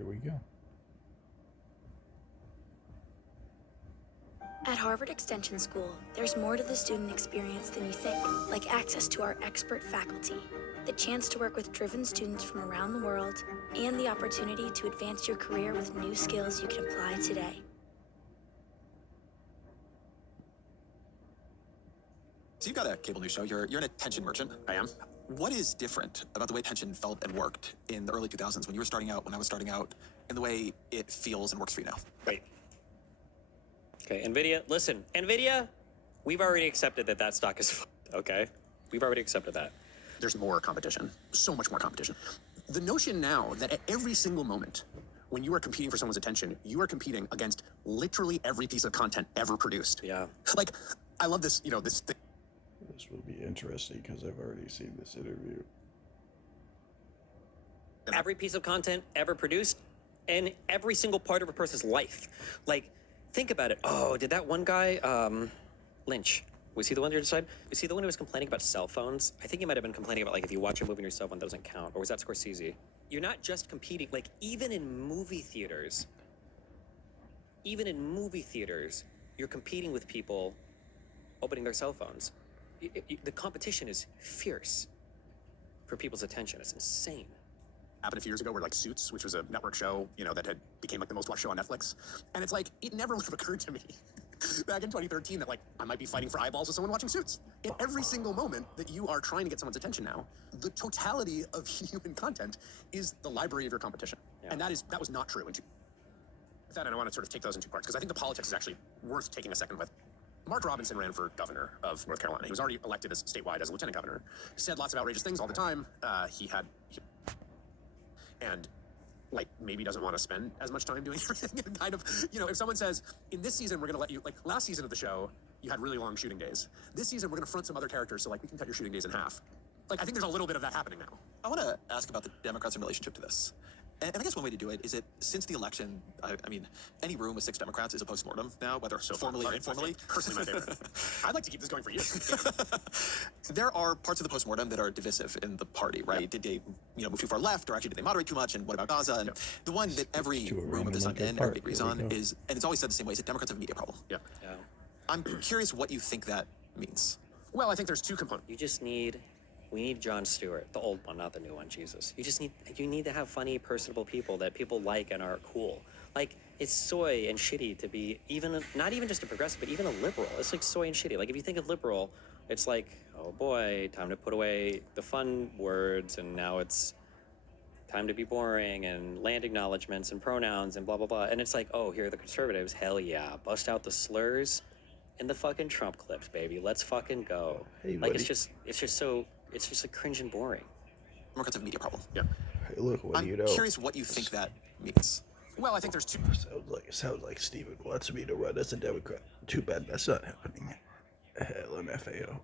Here we go. At Harvard Extension School, there's more to the student experience than you think, like access to our expert faculty, the chance to work with driven students from around the world, and the opportunity to advance your career with new skills you can apply today. So you've got a cable news show. You're an attention merchant. I am. What is different about the way attention felt and worked in the early 2000s when you were starting out, when I was starting out, and the way it feels and works for you now? Wait. Okay, NVIDIA, listen, NVIDIA, we've already accepted that stock is fucked, okay? We've already accepted that. There's more competition. So much more competition. The notion now that at every single moment, when you are competing for someone's attention, you are competing against literally every piece of content ever produced. Yeah. Like, I love this, this thing. This will be interesting because I've already seen this interview. Every piece of content ever produced and every single part of a person's life. Like, think about it. Oh, did that one guy, Lynch, was he the one to decide? Was he the one who was complaining about cell phones? I think he might have been complaining about, like, if you watch a movie on your cell phone, that doesn't count. Or was that Scorsese? You're not just competing, like, even in movie theaters, you're competing with people opening their cell phones. The competition is fierce for people's attention. It's insane. Happened a few years ago where, like, Suits, which was a network show, that had became, like, the most watched show on Netflix. And it's like, it never would have occurred to me back in 2013 that, like, I might be fighting for eyeballs with someone watching Suits. In every single moment that you are trying to get someone's attention now, the totality of human content is the library of your competition. Yeah. And that was not true in two. With that, and I want to sort of take those in two parts, because I think the politics is actually worth taking a second with. Mark Robinson ran for governor of North Carolina. He was already elected as statewide as a lieutenant governor. Said lots of outrageous things all the time. And, like, maybe doesn't want to spend as much time doing everything. And kind of, if someone says, in this season, we're going to let you, like, last season of the show, you had really long shooting days. This season, we're going to front some other characters, so, like, we can cut your shooting days in half. Like, I think there's a little bit of that happening now. I want to ask about the Democrats in relationship to this. And I guess one way to do it is since the election, I mean, any room with 6 Democrats is a postmortem now, whether formally or informally. Personally, my favorite. I'd like to keep this going for years. There are parts of the postmortem that are divisive in the party, right? Yep. Did they, move too far left, or actually did they moderate too much? And what about Gaza? And the one that every room of this and everybody agrees on is, and it's always said the same way, is that Democrats have a media problem. Yeah. I'm curious what you think that means. Well, I think there's two components. We need Jon Stewart, the old one, not the new one, Jesus. You need to have funny, personable people that people like and are cool. Like, it's soy and shitty to be not even just a progressive, but even a liberal. It's like soy and shitty. Like, if you think of liberal, it's like, oh boy, time to put away the fun words, and now it's time to be boring, and land acknowledgements and pronouns and blah, blah, blah. And it's like, oh, here are the conservatives. Hell yeah. Bust out the slurs and the fucking Trump clips, baby. Let's fucking go. Hey, like, buddy. it's just like cringe and boring. Democrats have a media problem. Yeah. Hey, look, what do you know? I'm curious what you think that means. Well, I think there's two. Sounds like Steven wants me to run as a Democrat. Too bad that's not happening. LMFAO.